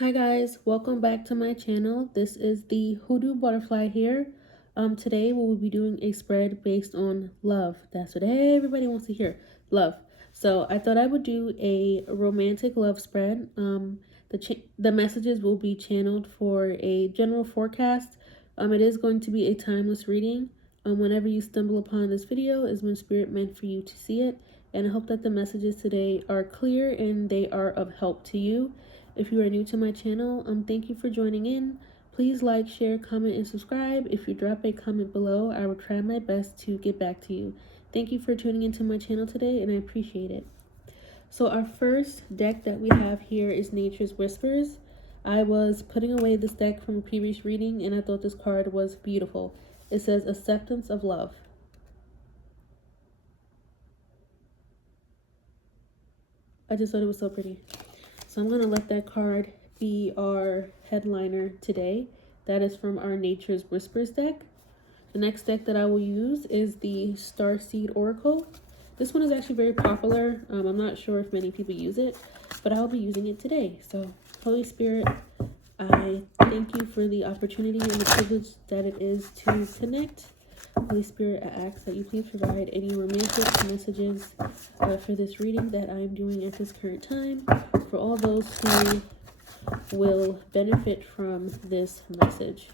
Hi guys, welcome back to my channel. This is the Hoodoo Butterfly here. Today we will be doing a spread based on love. That's what everybody wants to hear, love. So I thought I would do a romantic love spread. The messages will be channeled for a general forecast. It is going to be a timeless reading. Whenever you stumble upon this video is when Spirit meant for you to see it. And I hope that the messages today are clear and they are of help to you. If you are new to my channel, thank you for joining in. Please like, share, comment, and subscribe. If you drop a comment below, I will try my best to get back to you. Thank you for tuning into my channel today, and I appreciate it. So our first deck that we have here is Nature's Whispers. I was putting away this deck from a previous reading, and I thought this card was beautiful. It says Acceptance of Love. I just thought it was so pretty. So I'm going to let that card be our headliner today. That is from our Nature's Whispers deck. The next deck that I will use is the Starseed Oracle. This one is actually very popular. I'm not sure if many people use it, but I'll be using it today. So Holy Spirit, I thank you for the opportunity and the privilege that it is to connect. Holy Spirit, I ask that you please provide any romantic messages for this reading that I am doing at this current time for all those who will benefit from this message.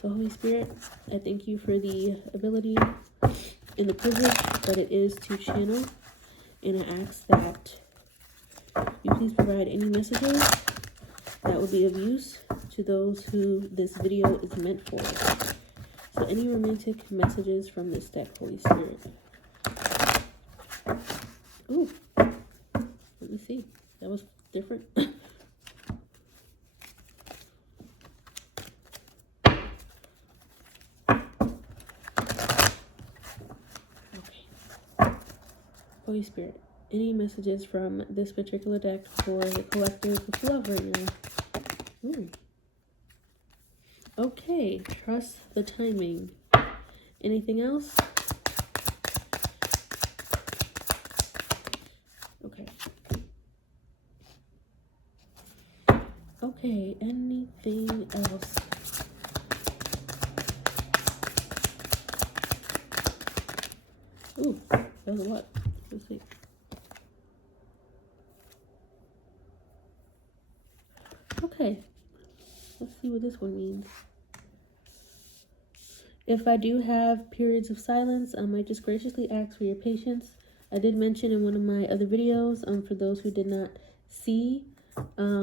So Holy Spirit, I thank you for the ability and the privilege that it is to channel, and I ask that you please provide any messages that will be of use to those who this video is meant for. So any romantic messages from this deck, Holy Spirit. Ooh, let me see. That was different. Okay. Holy Spirit, any messages from this particular deck for the collective of love right now? Ooh. Okay, trust the timing. Anything else? Okay. Okay, anything else? Ooh, that was a lot. Let's see. Okay, let's see what this one means. If I do have periods of silence, I might just graciously ask for your patience. I did mention in one of my other videos, for those who did not see, I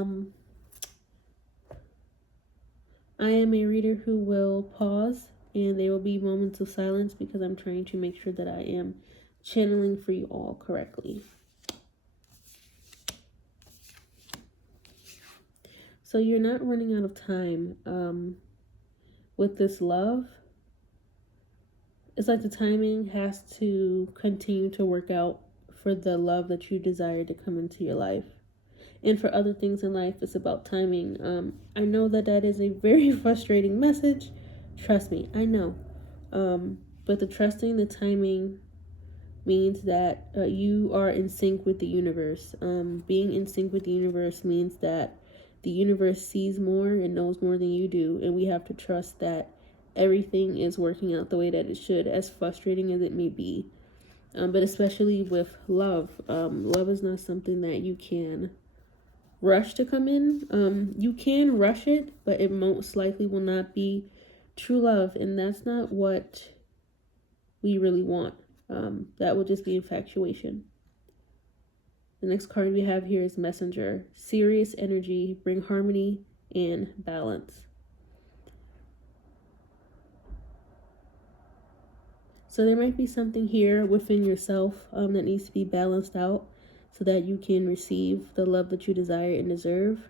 am a reader who will pause, and there will be moments of silence because I'm trying to make sure that I am channeling for you all correctly. So you're not running out of time with this love. It's like the timing has to continue to work out for the love that you desire to come into your life. And for other things in life, it's about timing. I know that that is a very frustrating message. Trust me, I know. But the trusting the timing means that you are in sync with the universe. Being in sync with the universe means that the universe sees more and knows more than you do. And we have to trust that everything is working out the way that it should, as frustrating as it may be. But especially with love. Love is not something that you can rush to come in. You can rush it, but it most likely will not be true love, and that's not what we really want. That will just be infatuation. The next card we have here is Messenger. Serious energy, bring harmony and balance. So there might be something here within yourself that needs to be balanced out so that you can receive the love that you desire and deserve.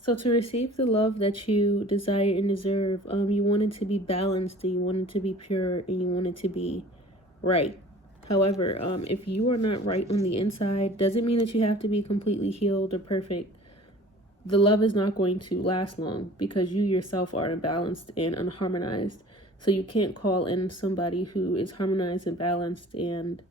So to receive the love that you desire and deserve, you want it to be balanced, and you want it to be pure, and you want it to be right. However, if you are not right on the inside, doesn't mean that you have to be completely healed or perfect. the love is not going to last long because you yourself are imbalanced and unharmonized. So you can't call in somebody who is harmonized and balanced, and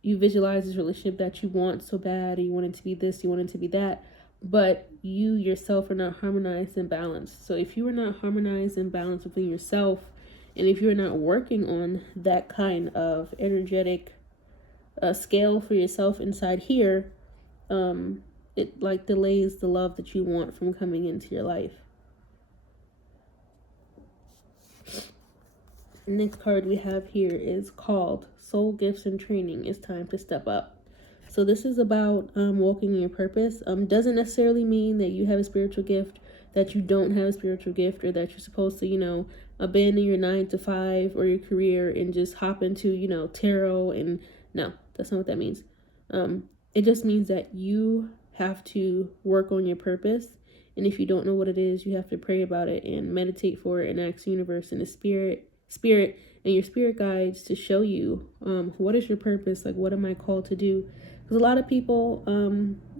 you visualize this relationship that you want so bad, or you want it to be this, you want it to be that, but you yourself are not harmonized and balanced. So if you are not harmonized and balanced within yourself, and if you're not working on that kind of energetic scale for yourself inside here, it like delays the love that you want from coming into your life. Next card we have here is called Soul Gifts and Training. It's time to step up. So this is about walking in your purpose. Doesn't necessarily mean that you have a spiritual gift, that you don't have a spiritual gift, or that you're supposed to, abandon your 9 to 5 or your career and just hop into, tarot. And no, that's not what that means. It just means that you have to work on your purpose. And if you don't know what it is, you have to pray about it and meditate for it and ask the universe and the spirit and your spirit guides to show you what is your purpose, like what am I called to do. Because a lot of people,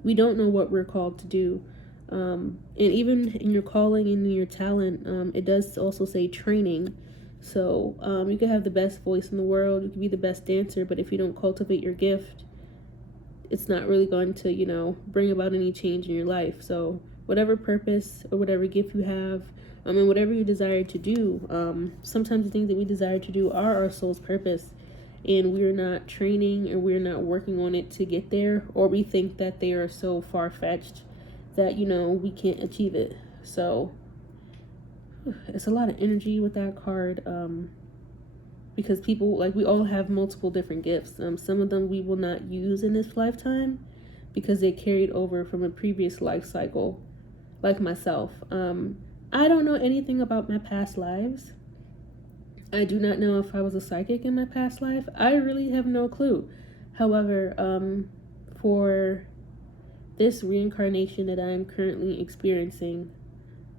we don't know what we're called to do, and even in your calling and in your talent, it does also say training. So you could have the best voice in the world, you could be the best dancer, but if you don't cultivate your gift, it's not really going to bring about any change in your life. So whatever purpose or whatever gift you have, and whatever you desire to do, sometimes the things that we desire to do are our soul's purpose, and we're not training or we're not working on it to get there, or we think that they are so far-fetched that we can't achieve it. So it's a lot of energy with that card, because people, like, we all have multiple different gifts. Some of them we will not use in this lifetime because they carried over from a previous life cycle, like myself. I don't know anything about my past lives. I do not know if I was a psychic in my past life. I really have no clue. However, for this reincarnation that I am currently experiencing,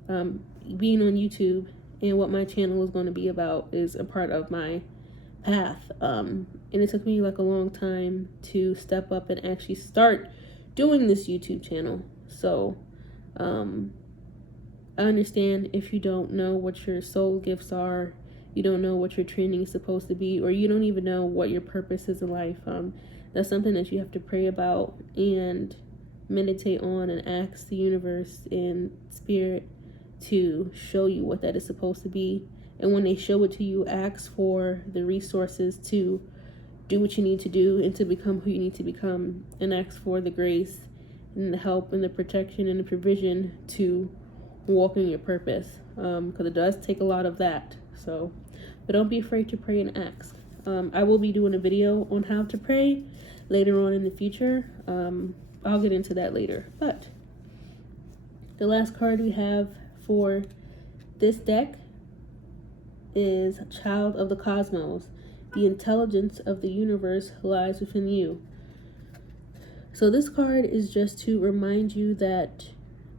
being on YouTube and what my channel is going to be about is a part of my path. And it took me like a long time to step up and actually start doing this YouTube channel. So, I understand if you don't know what your soul gifts are, you don't know what your training is supposed to be, or you don't even know what your purpose is in life. That's something that you have to pray about and meditate on and ask the universe and spirit to show you what that is supposed to be. And when they show it to you, ask for the resources to do what you need to do and to become who you need to become, and ask for the grace and the help and the protection and the provision to walk in your purpose, because it does take a lot of that. So, but don't be afraid to pray and ask. I will be doing a video on how to pray later on in the future. I'll get into that later. But the last card we have for this deck is Child of the Cosmos. The intelligence of the universe lies within you. So this card is just to remind you that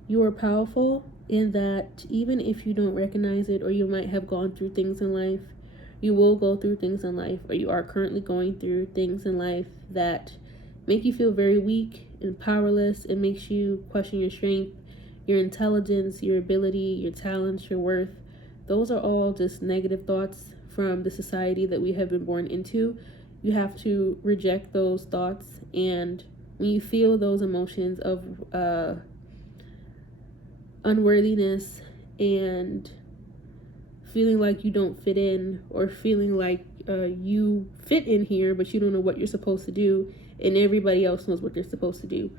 you are powerful, and that even if you don't recognize it, or you might have gone through things in life, you will go through things in life, or you are currently going through things in life that make you feel very weak and powerless. It makes you question your strength, your intelligence, your ability, your talents, your worth. Those are all just negative thoughts from the society that we have been born into. You have to reject those thoughts, and when you feel those emotions of unworthiness and feeling like you don't fit in, or feeling like you fit in here but you don't know what you're supposed to do and everybody else knows what they're supposed to do,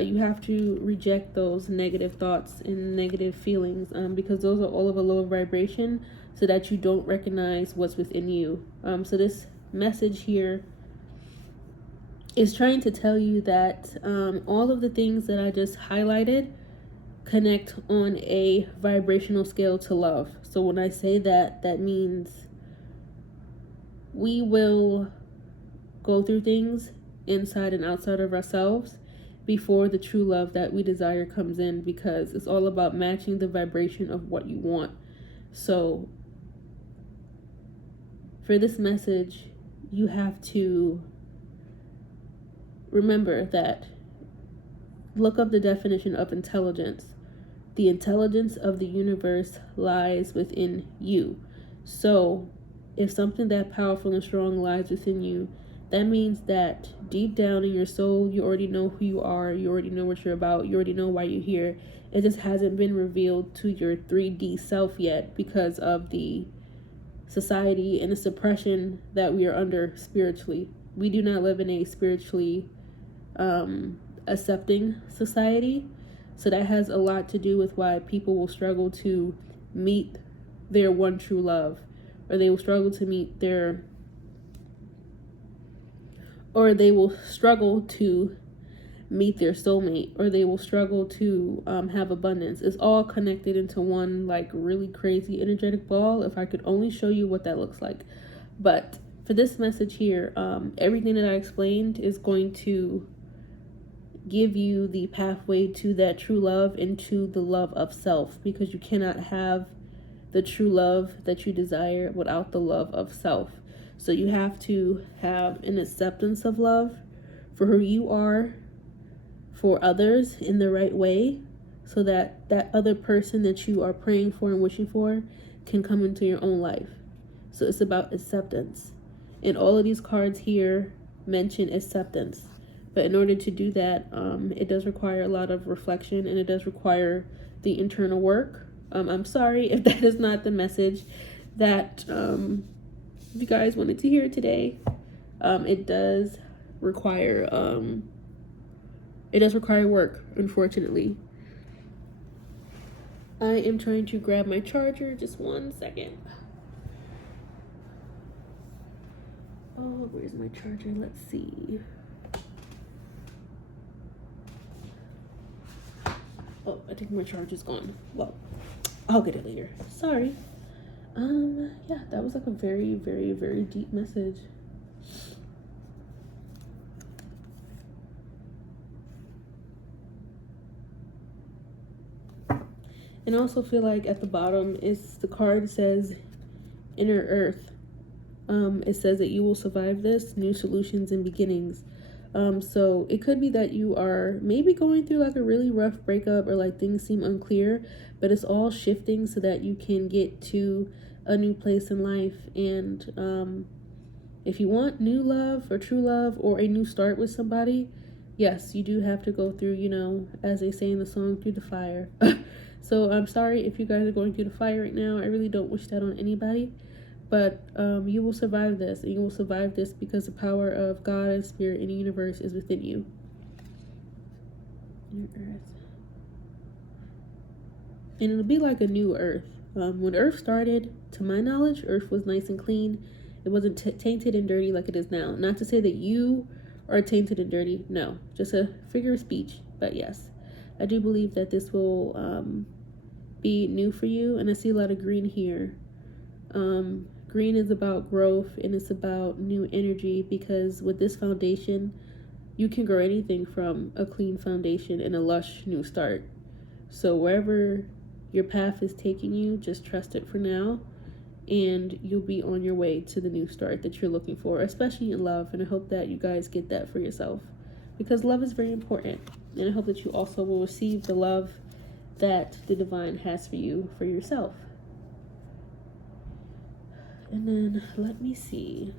you have to reject those negative thoughts and negative feelings, because those are all of a lower vibration, so that you don't recognize what's within you. So this message here is trying to tell you that all of the things that I just highlighted connect on a vibrational scale to love. So when I say that, that means we will go through things inside and outside of ourselves before the true love that we desire comes in, because it's all about matching the vibration of what you want. So for this message, you have to remember that look up the definition of intelligence. The intelligence of the universe lies within you. So, if something that powerful and strong lies within you, that means that deep down in your soul, you already know who you are, you already know what you're about, you already know why you're here. It just hasn't been revealed to your 3D self yet because of the society and the suppression that we are under spiritually. We do not live in a spiritually accepting society. So that has a lot to do with why people will struggle to meet their one true love, or they will struggle to meet their, or they will struggle to meet their soulmate, or they will struggle to have abundance. It's all connected into one like really crazy energetic ball. If I could only show you what that looks like. But for this message here, everything that I explained is going to give you the pathway to that true love and to the love of self, because you cannot have the true love that you desire without the love of self. So you have to have an acceptance of love for who you are, for others in the right way, so that that other person that you are praying for and wishing for can come into your own life. So it's about acceptance. And all of these cards here mention acceptance. But in order to do that, it does require a lot of reflection, and it does require the internal work. I'm sorry if that is not the message that you guys wanted to hear today. It does require work, unfortunately. I am trying to grab my charger. Just 1 second. Oh, where's my charger? Let's see. Oh, I think my charge is gone. Well, I'll get it later. Sorry. Yeah, that was like a very, very, very deep message. And I also feel like at the bottom is the card says Inner Earth. It says that you will survive this, new solutions and beginnings. So it could be that you are maybe going through like a really rough breakup, or like things seem unclear, but it's all shifting so that you can get to a new place in life. And if you want new love or true love or a new start with somebody, yes, you do have to go through, you know, as they say in the song, through the fire. So I'm sorry if you guys are going through the fire right now. I really don't wish that on anybody. But you will survive this, and you will survive this because the power of God and Spirit in the universe is within you. New Earth. And it'll be like a new Earth. When Earth started, to my knowledge, Earth was nice and clean. It wasn't tainted and dirty like it is now. Not to say that you are tainted and dirty. No, just a figure of speech. But yes, I do believe that this will be new for you. And I see a lot of green here. Green is about growth, and it's about new energy, because with this foundation, you can grow anything from a clean foundation and a lush new start. So wherever your path is taking you, just trust it for now, and you'll be on your way to the new start that you're looking for, especially in love. And I hope that you guys get that for yourself, because love is very important. And I hope that you also will receive the love that the divine has for you, for yourself. And then let me see.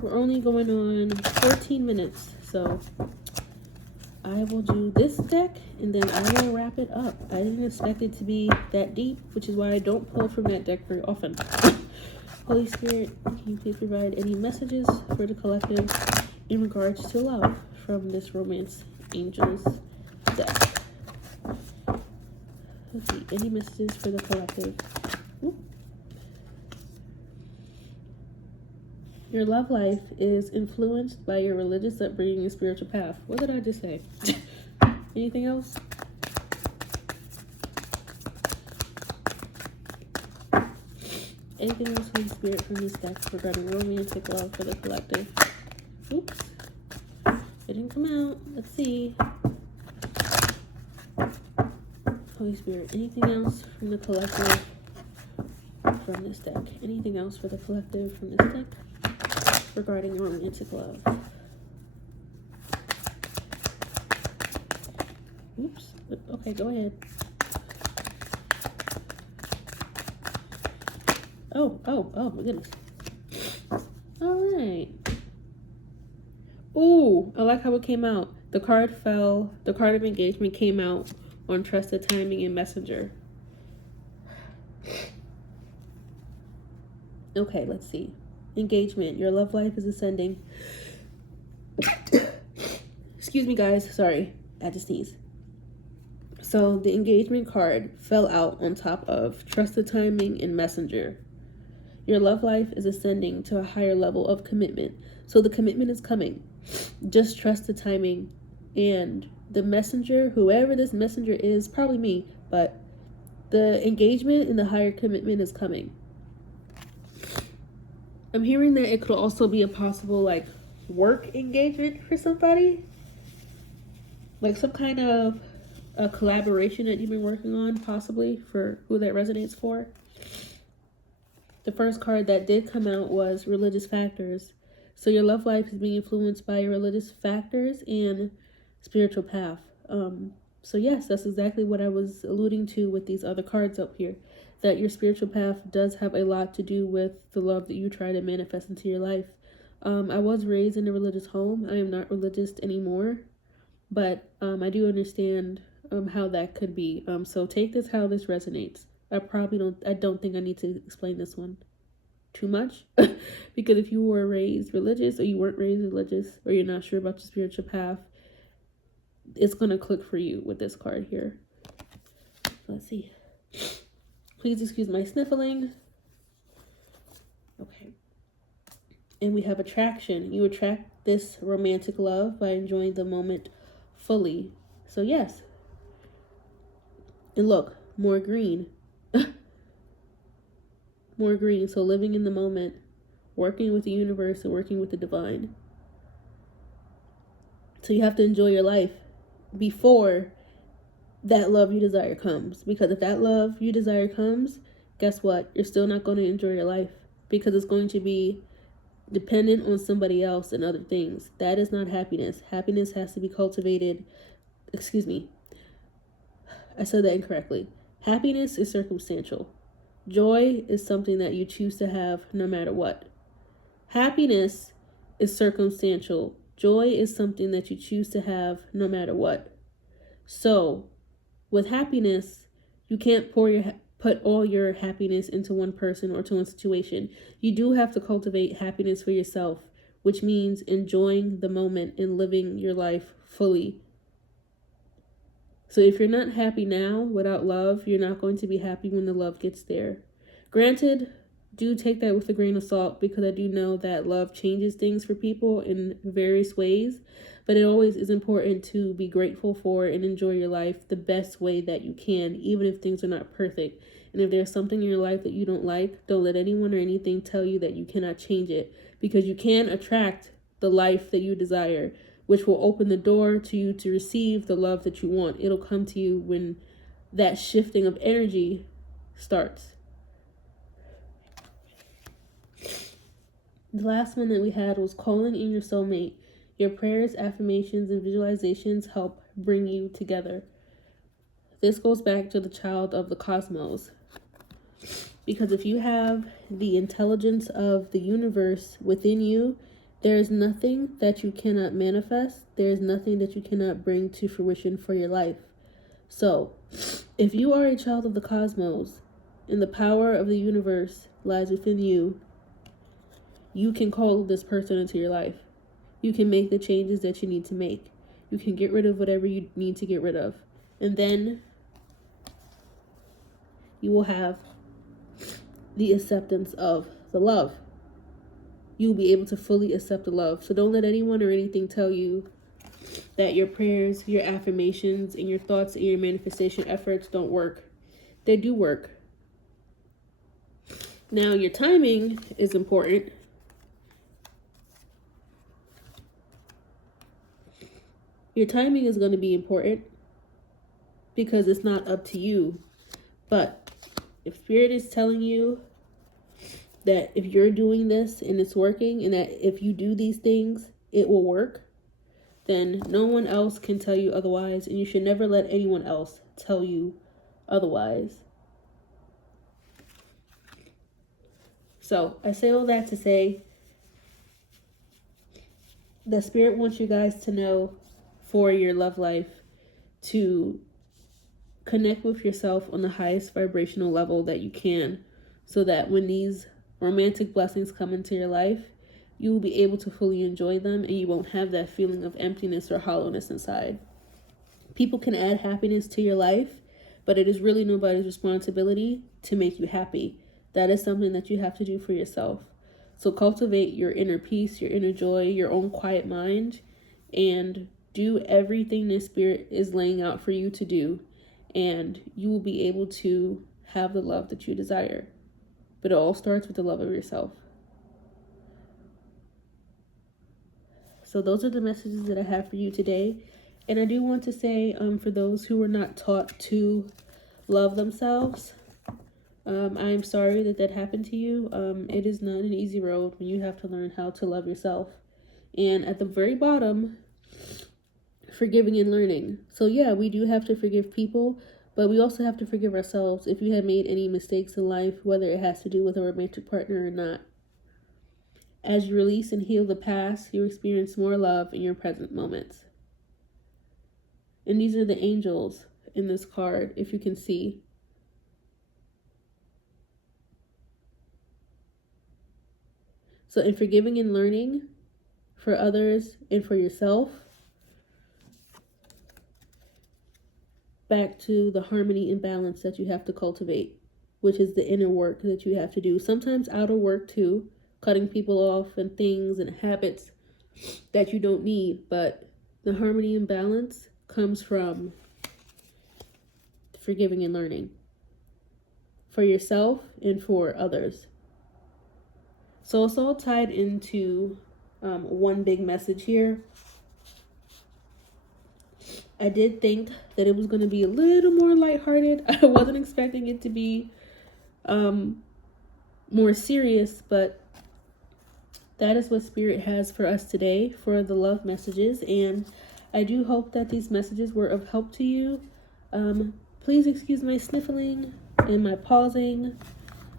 We're only going on 14 minutes, so I will do this deck and then I will wrap it up. I didn't expect it to be that deep, which is why I don't pull from that deck very often. Holy Spirit, can you please provide any messages for the collective in regards to love from this Romance Angels deck? Let's see, any messages for the collective? Your love life is influenced by your religious upbringing and spiritual path. What did I just say? Anything else? Anything else, Holy Spirit, from this deck regarding romantic love for the collective? Oops. It didn't come out. Let's see. Holy Spirit, anything else from the collective from this deck? Anything else for the collective from this deck regarding romantic love? Cups. Okay, go ahead. Oh, my goodness. All right. Ooh, I like how it came out. The card fell. The card of engagement came out on trusted timing and messenger. Okay, let's see. Engagement. Your love life is ascending. Excuse me, guys. Sorry. I had to sneeze. So the engagement card fell out on top of trusted timing and messenger. Your love life is ascending to a higher level of commitment. So the commitment is coming. Just trust the timing. And the messenger, whoever this messenger is, probably me, but the engagement and the higher commitment is coming. I'm hearing that it could also be a possible like work engagement for somebody. Like some kind of a collaboration that you've been working on, possibly, for who that resonates for. The first card that did come out was religious factors. So your love life is being influenced by your religious factors and spiritual path. So yes, that's exactly what I was alluding to with these other cards up here. That your spiritual path does have a lot to do with the love that you try to manifest into your life. I was raised in a religious home. I am not religious anymore. But I do understand how that could be. So take this how this resonates. I don't think I need to explain this one too much. Because if you were raised religious or you weren't raised religious or you're not sure about your spiritual path, it's going to click for you with this card here. Let's see. Please excuse my sniffling. Okay. And we have attraction. You attract this romantic love by enjoying the moment fully. So yes. And look, more green. More green. So living in the moment, working with the universe and working with the divine. So you have to enjoy your life before that love you desire comes. Because if that love you desire comes, guess what? You're still not going to enjoy your life because it's going to be dependent on somebody else and other things. That is not happiness. Happiness has to be cultivated. Excuse me. I said that incorrectly. Happiness is circumstantial. Joy is something that you choose to have no matter what. Happiness is circumstantial. Joy is something that you choose to have no matter what. So, with happiness, you can't put all your happiness into one person or to one situation. You do have to cultivate happiness for yourself, which means enjoying the moment and living your life fully. So if you're not happy now without love, you're not going to be happy when the love gets there. Granted, do take that with a grain of salt because I do know that love changes things for people in various ways, but it always is important to be grateful for and enjoy your life the best way that you can, even if things are not perfect. And if there's something in your life that you don't like, don't let anyone or anything tell you that you cannot change it, because you can attract the life that you desire, which will open the door to you to receive the love that you want. It'll come to you when that shifting of energy starts. The last one that we had was calling in your soulmate. Your prayers, affirmations, and visualizations help bring you together. This goes back to the child of the cosmos. Because if you have the intelligence of the universe within you, there is nothing that you cannot manifest. There is nothing that you cannot bring to fruition for your life. So, if you are a child of the cosmos and the power of the universe lies within you, you can call this person into your life. You can make the changes that you need to make. You can get rid of whatever you need to get rid of. And then you will have the acceptance of the love. You'll be able to fully accept the love. So don't let anyone or anything tell you that your prayers, your affirmations, and your thoughts and your manifestation efforts don't work. They do work. Now, your timing is important. Your timing is going to be important because it's not up to you. But if Spirit is telling you that if you're doing this and it's working, and that if you do these things, it will work, then no one else can tell you otherwise, and you should never let anyone else tell you otherwise. So I say all that to say the Spirit wants you guys to know for your love life to connect with yourself on the highest vibrational level that you can, so that when these romantic blessings come into your life, you will be able to fully enjoy them and you won't have that feeling of emptiness or hollowness inside. People can add happiness to your life, but it is really nobody's responsibility to make you happy. That is something that you have to do for yourself. So cultivate your inner peace, your inner joy, your own quiet mind, and do everything the Spirit is laying out for you to do, and you will be able to have the love that you desire. But it all starts with the love of yourself. So those are the messages that I have for you today. And I do want to say, for those who were not taught to love themselves, I am sorry that happened to you. It is not an easy road when you have to learn how to love yourself. And at the very bottom, forgiving and learning. So yeah, we do have to forgive people, but we also have to forgive ourselves if you have made any mistakes in life, whether it has to do with a romantic partner or not. As you release and heal the past, you experience more love in your present moments. And these are the angels in this card, if you can see. So in forgiving and learning for others and for yourself, back to the harmony and balance that you have to cultivate, which is the inner work that you have to do. Sometimes outer work too, cutting people off and things and habits that you don't need. But the harmony and balance comes from forgiving and learning for yourself and for others. So it's all tied into one big message here. I did think that it was going to be a little more lighthearted. I wasn't expecting it to be more serious, but that is what Spirit has for us today for the love messages. And I do hope that these messages were of help to you. Please excuse my sniffling and my pausing.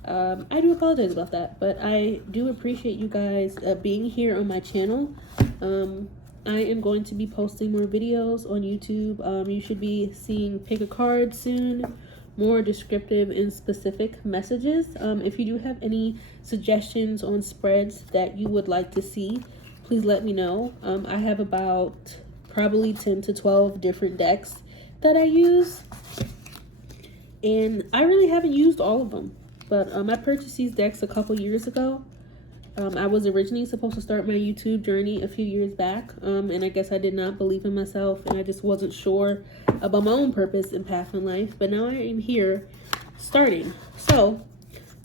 I do apologize about that, but I do appreciate you guys being here on my channel. I am going to be posting more videos on YouTube. You should be seeing pick a card soon, more descriptive and specific messages. If you do have any suggestions on spreads that you would like to see, please let me know. I have about probably 10 to 12 different decks that I use, and I really haven't used all of them. But I purchased these decks a couple years ago. I was originally supposed to start my YouTube journey a few years back, and I guess I did not believe in myself, and I just wasn't sure about my own purpose and path in life. But now I am here starting. So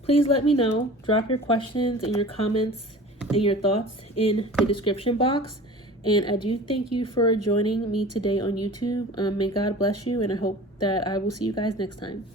please let me know. Drop your questions and your comments and your thoughts in the description box. And I do thank you for joining me today on YouTube. May God bless you, and I hope that I will see you guys next time.